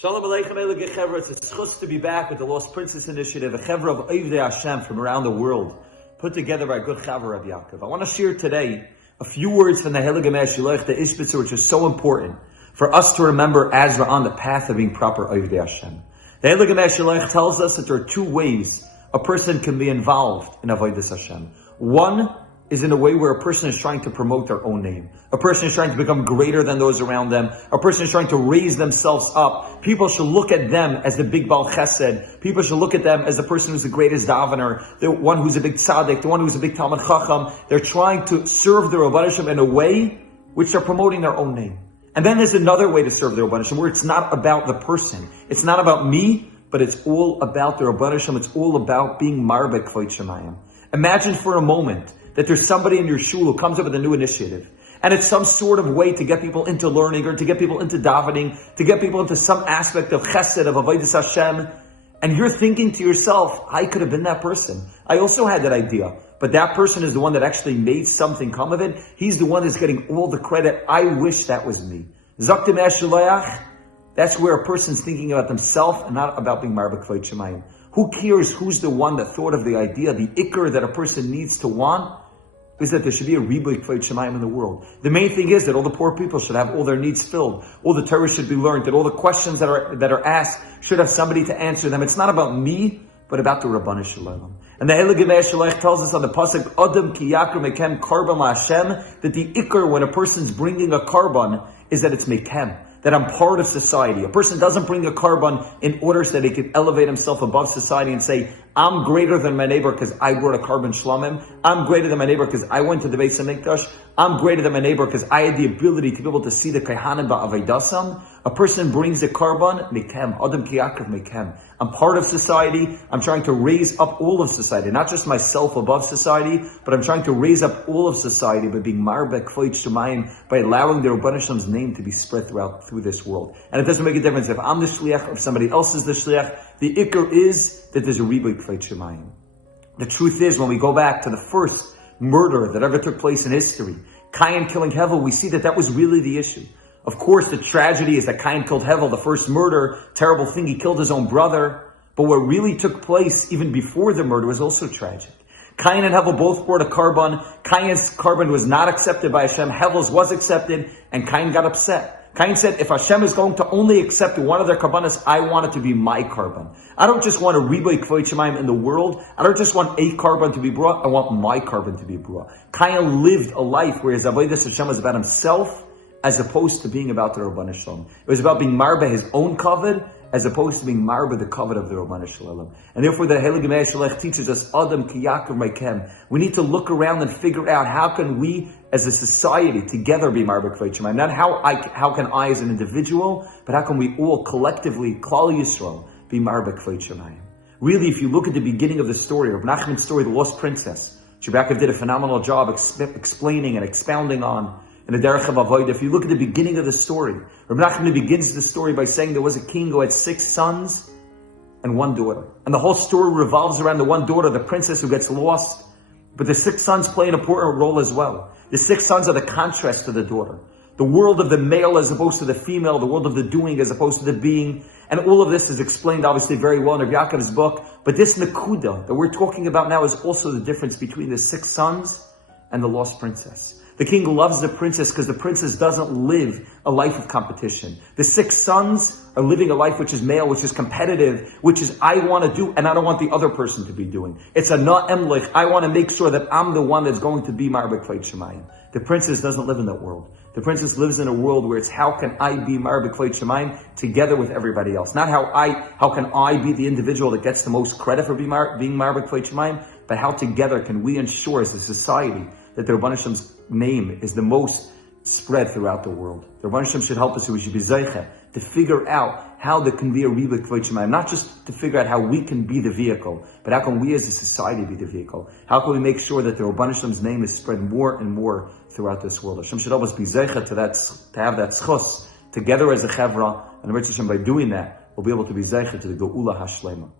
Shalom Aleichem Elegei Chevra. It's a schus to be back with the Lost Princess Initiative, a chevra of Oivdei Hashem from around the world, put together by a good chevra Rabbi Yaakov. I want to share today a few words from the HaMeor Shiloach, the Ishbitzer, which is so important for us to remember as we're on the path of being proper Oivdei Hashem. The HaMeor Shiloach tells us that there are two ways a person can be involved in Avodas Hashem. One is in a way where a person is trying to promote their own name. A person is trying to become greater than those around them. A person is trying to raise themselves up. People should look at them as the big Baal Chesed. People should look at them as the person who's the greatest davener, the one who's a big tzaddik, the one who's a big Talmid Chacham. They're trying to serve the Rabban Hashem in a way which they're promoting their own name. And then there's another way to serve the Rabban Hashem where it's not about the person. It's not about me, but it's all about the Rabban Hashem. It's all about being Marbek Kvod Shemayim. Imagine for a moment that there's somebody in your shul who comes up with a new initiative. And it's some sort of way to get people into learning or to get people into davening, to get people into some aspect of chesed, of avodas Hashem. And you're thinking to yourself, I could have been that person. I also had that idea. But that person is the one that actually made something come of it. He's the one that's getting all the credit. I wish that was me. Zaktim Eshelayach. That's where a person's thinking about themselves and not about being Marbek Kvod Shemayim. Who cares who's the one that thought of the idea? The ikr that a person needs to want is that there should be a Ribui Kvod Shemayim in the world. The main thing is that all the poor people should have all their needs filled. All the Torah should be learned. That all the questions that are asked should have somebody to answer them. It's not about me, but about the Rabbanu Shalom. And the HaMeor Shiloach tells us on the pasuk, Adam ki yakar mekem karban la'Hashem, that the ikr when a person's bringing a karban is that it's mekem, that I'm part of society. A person doesn't bring a karban in order so that he can elevate himself above society and say, I'm greater than my neighbor because I brought a karban shlamim. I'm greater than my neighbor because I went to the Beis HaMikdash. I'm greater than my neighbor because I had the ability to be able to see the kaihanim ba'avaydasam. A person brings a karban, mekem, adam ki yakar mekem. I'm part of society. I'm trying to raise up all of society, not just myself above society, but I'm trying to raise up all of society by being Marbek Kvod Shemayim, by allowing the Rabban Hashem's name to be spread through this world. And it doesn't make a difference if I'm the shliach or if somebody else is the shliach. The ikr is that there's a Ribui Kvod Shemayim. The truth is, when we go back to the first murder that ever took place in history, Cain killing Hevel, we see that that was really the issue. Of course, the tragedy is that Cain killed Hevel, the first murder, terrible thing, he killed his own brother. But what really took place even before the murder was also tragic. Cain and Hevel both brought a karban. Cain's karban was not accepted by Hashem. Hevel's was accepted, and Cain got upset. Cain said, if Hashem is going to only accept one of their karbanas, I want it to be my karban. I don't just want a Ribui Kvod Shemayim in the world. I don't just want a karban to be brought. I want my karban to be brought. Cain lived a life where his avodas Hashem was about himself, as opposed to being about the Rabban Hashem. It was about being marba his own kavod, as opposed to being marba the kavod of the Rabban Hashem. And therefore the HaMeor Shiloach teaches us, Adam ki yakar mekem. We need to look around and figure out how can we as a society together be Marbek Kvod Shemayim. Not how can I as an individual, but how can we all collectively, Klal Yisrael, be Marbek Kvod Shemayim. Really, if you look at the beginning of the story, of Nachman's story, the Lost Princess, SheBah did a phenomenal job explaining and expounding on in the Derech of Avodah. If you look at the beginning of the story, Rabbi Nachman begins the story by saying there was a king who had 6 sons and 1 daughter. And the whole story revolves around the 1 daughter, the princess who gets lost. But the 6 sons play an important role as well. The 6 sons are the contrast to the daughter. The world of the male as opposed to the female, the world of the doing as opposed to the being. And all of this is explained obviously very well in Rabbi Yaakov's book. But this Nakuda that we're talking about now is also the difference between the 6 sons and the lost princess. The king loves the princess because the princess doesn't live a life of competition. The 6 sons are living a life which is male, which is competitive, which is I want to do and I don't want the other person to be doing. It's a na emlich. I want to make sure that I'm the one that's going to be Marbek Kvod Shemayim. The princess doesn't live in that world. The princess lives in a world where it's how can I be Marbek Kvod Shemayim together with everybody else. Not how can I be the individual that gets the most credit for being Marbek Kvod Shemayim, but how together can we ensure as a society that the Rabban Hashem's name is the most spread throughout the world. The Rabban Hashem should help us, so we should be zeicha to figure out how there can be a Ribui Kvod Shemayim, not just to figure out how we can be the vehicle, but how can we as a society be the vehicle? How can we make sure that the Rabban Hashem's name is spread more and more throughout this world? Hashem should help us be zeicha to have that schus together as a chevra, and Hashem by doing that, we'll be able to be zeicha to the Geula Hashlema.